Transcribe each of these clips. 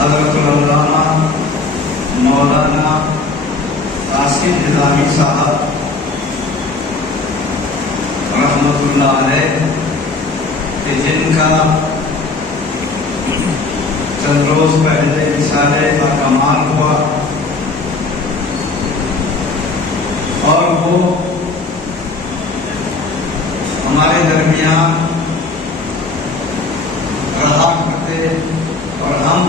حضرت علامہ مولانا قاسم نظامی صاحب رحمۃ اللہ علیہ کہ جن کا چند روز پہلے رسالے کا کمال ہوا اور وہ ہمارے درمیان رہا کرتے اور ہم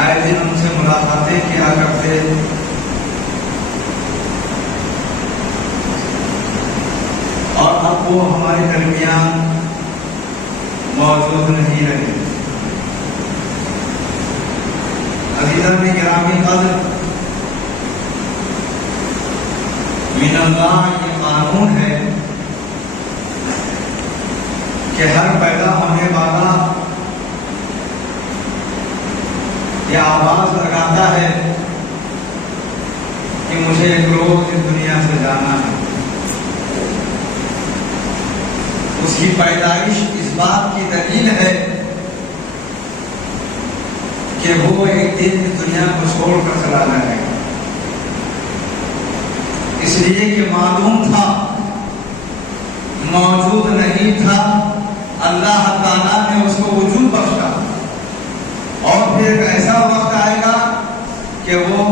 آئے دن ان سے ملاقاتیں کیا کرتے. اور اب وہ ہمارے درمیان موجود نہیں رہے. عزیزان گرامی قدر، من اللہ یہ قانون ہے کہ ہر پیدا ہونے والا یہ آواز لگاتا ہے کہ مجھے ایک روز اس دنیا سے جانا ہے. اس کی پیدائش اس بات کی دلیل ہے کہ وہ ایک دن اس دنیا کو چھوڑ کر چلا جائے گا. اس لیے کہ معلوم تھا، موجود نہیں تھا، اللہ تعالیٰ نے اس کو وجود بخشا. اور پھر ایک ایسا وقت آئے گا کہ وہ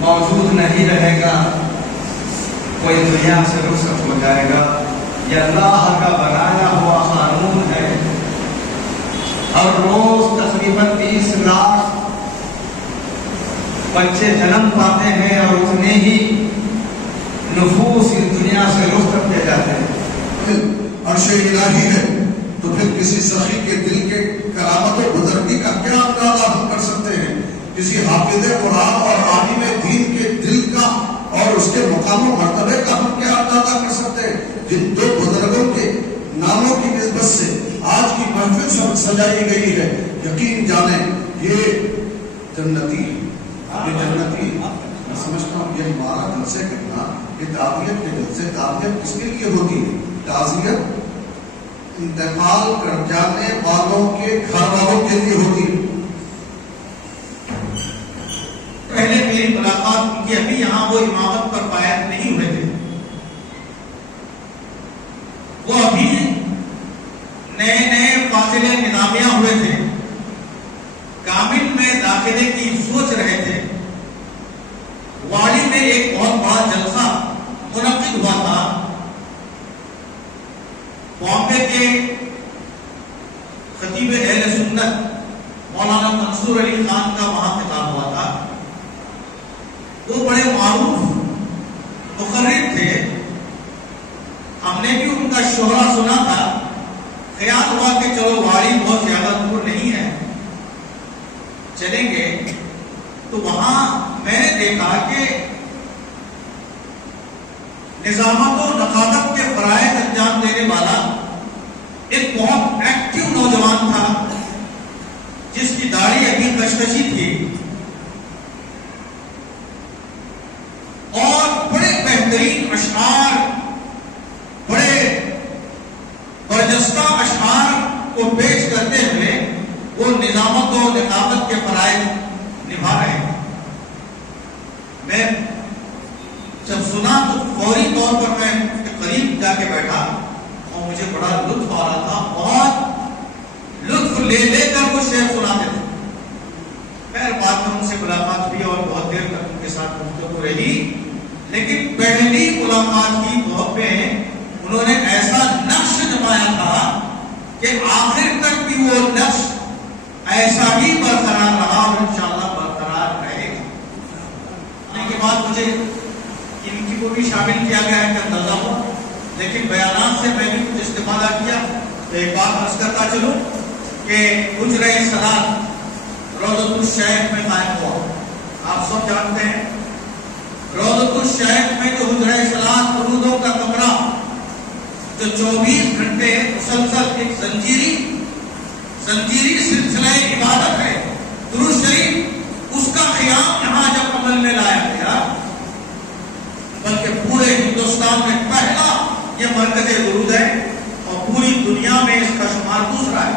موجود نہیں رہے گا، کوئی دنیا سے رخصت ہو جائے گا. یہ اللہ کا بنایا ہوا قانون ہے. ہر روز تقریباً 30 لاکھ بچے جنم پاتے ہیں اور اتنے ہی نفوس اس دنیا سے رخصت کیے جاتے ہیں. عرش الہی ہے تو پھر کسی سخی کے دل کے کرامت و بزرگی کا کیا اندازہ ہم کر سکتے ہیں؟ کسی حافظ قرآن اور عالم دین کے دل کا اور اس کے مقام و مرتبے کا ہم کیا اندازہ کر سکتے ہیں؟ جن دو بزرگوں کے ناموں کی نسبت سے آج کی محفل سجائی گئی ہے، یقین جانیں یہ جنتی میں سمجھتا ہوں یہ ہمارا جلسے کرنا، یہ تعزیت کے جلسے، تعزیت کس کے لیے ہوتی ہے؟ تعزیت انتقال کر جانے والوں کے گھر والوں کے لیے ہوتی ہے. پہلے میری ملاقات ان کی ابھی یہاں وہ امامت پر فائز نہیں ہوئے تھے. وہ ابھی نئے فاضلے نظامیہ ہوئے تھے، کامل میں داخلے کی سوچ رہے تھے. واڑی میں ایک بہت بڑا جلسہ منعقد ہوا تھا. بامبے کے خطیب اہل سنت مولانا منصور علی خان کا وہاں خطاب ہوا تھا. وہ بڑے معروف مقرر تھے. ہم نے بھی ان کا شہرہ سنا تھا. خیال ہوا کہ چلو واڑی بہت زیادہ دور نہیں ہے، چلیں گے. تو وہاں میں نے دیکھا کہ نظامت و نقادت کے فرائض انجام دینے والا ایک بہت ایکٹیو نوجوان تھا جس کی داڑھی ابھی کشکشی تھی اور بڑے بہترین اشعار، بڑے برجستہ اشعار کو پیش کرتے ہوئے وہ نظامت و نقادت کے فرائض نبھا رہے ہیں. میں جب سنا تو فوری طور پر میں قریب جا کے بیٹھا اور مجھے بڑا لطف آ رہا تھا. بہت لطف لے کر وہ شعر سناتے تھے. خیر بعد میں ان سے ملاقات ہوئی اور بہت دیر تک ان کے ساتھ گفتگو رہی. لیکن پہلی ملاقات کی موقع پہ انہوں نے ایسا نقش جمایا تھا کہ آخر تک بھی وہ نقش ایسا ہی برقرار رہا اور انشاءاللہ برقرار رہے گا. آنے کے بعد مجھے ان کی کو بھی شامل کیا گیا ہے کہ اندازہ ہو، لیکن بیانات سے میں بھی کچھ استفادہ کیا. تو ایک بات عرض کرتا چلوں کہ حجرہ صلاۃ روضۃ الشیخ میں قائم ہوا. آپ سب جانتے ہیں روضۃ الشیخ میں جو حجرہ صلاۃ درودوں کا کمرہ جو 24 گھنٹے مسلسل ایک زنجیری سلسلہ عبادت ہے درود شریف، اس کا قیام یہاں جب عمل میں لایا گیا، بلکہ پورے ہندوستان میں پہلا یہ مرکز درود ہے اور پوری دنیا میں اس کا شمار دوسرا ہے.